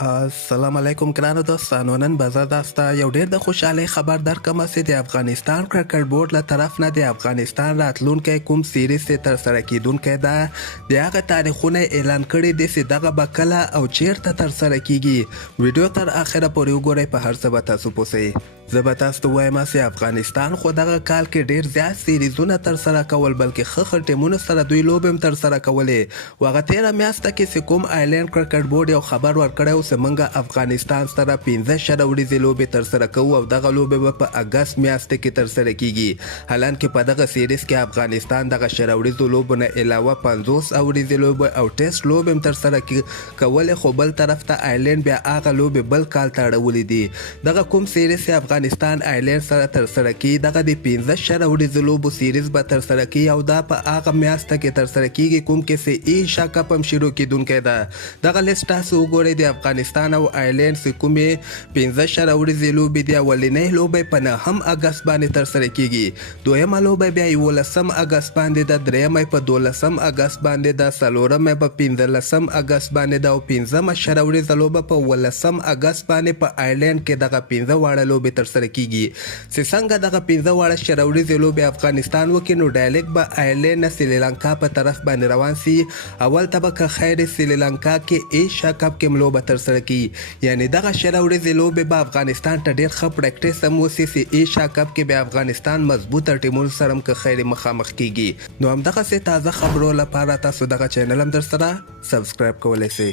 السلام علیکم ګرانو دوستانو، نن به زه تاسو ته یو ډېر د خوشحالۍ خبر درکړم چې د افغانستان کرکټ بورډ له طرف نه د افغانستان راتلونکی کوم سیریز چې ترسره کیدونکی ده د هغه تاریخونه اعلان کړي دي چې دغه به کله او چیرته ترسره کیږي. ویډیو تر اخره پورې وګورئ، په هر څه به تاسو پوه شئ. زه به تاسو ته وایم چې افغانستان خو دغه کال کې ډېر زیات سیریزونه ترسره کول، بلکې ښه ټیمونو سره دوی لوبې هم ترسره کولې. و هغه تېره میاشته کې چې کوم آیلینډ کرکټ بورډ یو خبر ورکړی و چې موږ افغانستان سره 15 شل ورځې لوبې ترسره کوو او دغه لوبې به په اګست میاشته کې ترسره کیږي. حالانکه په دغه سیریز کې افغانستان دغه شل ورځو لوبو نه علاوه 50 ورځې لوبې او ټیسټ لوبې هم ترسره کولې، خو بل طرف ته آیلینډ بیا هغه لوبې بل کال ته اړولې دي. دغه کوم سیریز چې افغانستان آیلینډ سره ترسره کی دغه د 15 شل ورځو لوبو سیریز به ترسره کی او دا په هغه میاشته کې ترسره کیږي کوم کې چې ایشا کپ هم شروع کیدونکی ده. دغه لیست تاسو وګورئ، د افغانستان او آیلینډ چې کومې 15 شل ورځې لوبې دي، اولنۍ لوبه په 9 اګست باندې ترسره کیږي، دویمه لوبه بیا 11 اګست باندې ده، دریمه په 12 اګست باندې ده، څلورمه په 15 اګست باندې ده او پنځمه شل ورځې لوبه په 18 اګست باندې په آیلینډ کې دغه 15 واړه لوبې ترسره کیږي. چې څنګه دغه 15 واړه شل ورځې لوبې افغانستان وکړي، نو ډایرکټ به آیلینډ نه سریلانکا په طرف باندې روان سي. اول ته به که خیر سریلانکا کې ایشیا کپ کې لوبه ترسره کی، یعنی دغه شل ورځې لوبې به افغانستان ته ډېر ښه پریکټس هم وسي چې ایشیا کپ کې به افغانستان مضبوطه ټیمونو سره هم که خیر مخامخ کیږي. نو همدغسې تازه خبرو لپاره تاسو دغه چینل هم در سره سبسکرایب کولی شئ.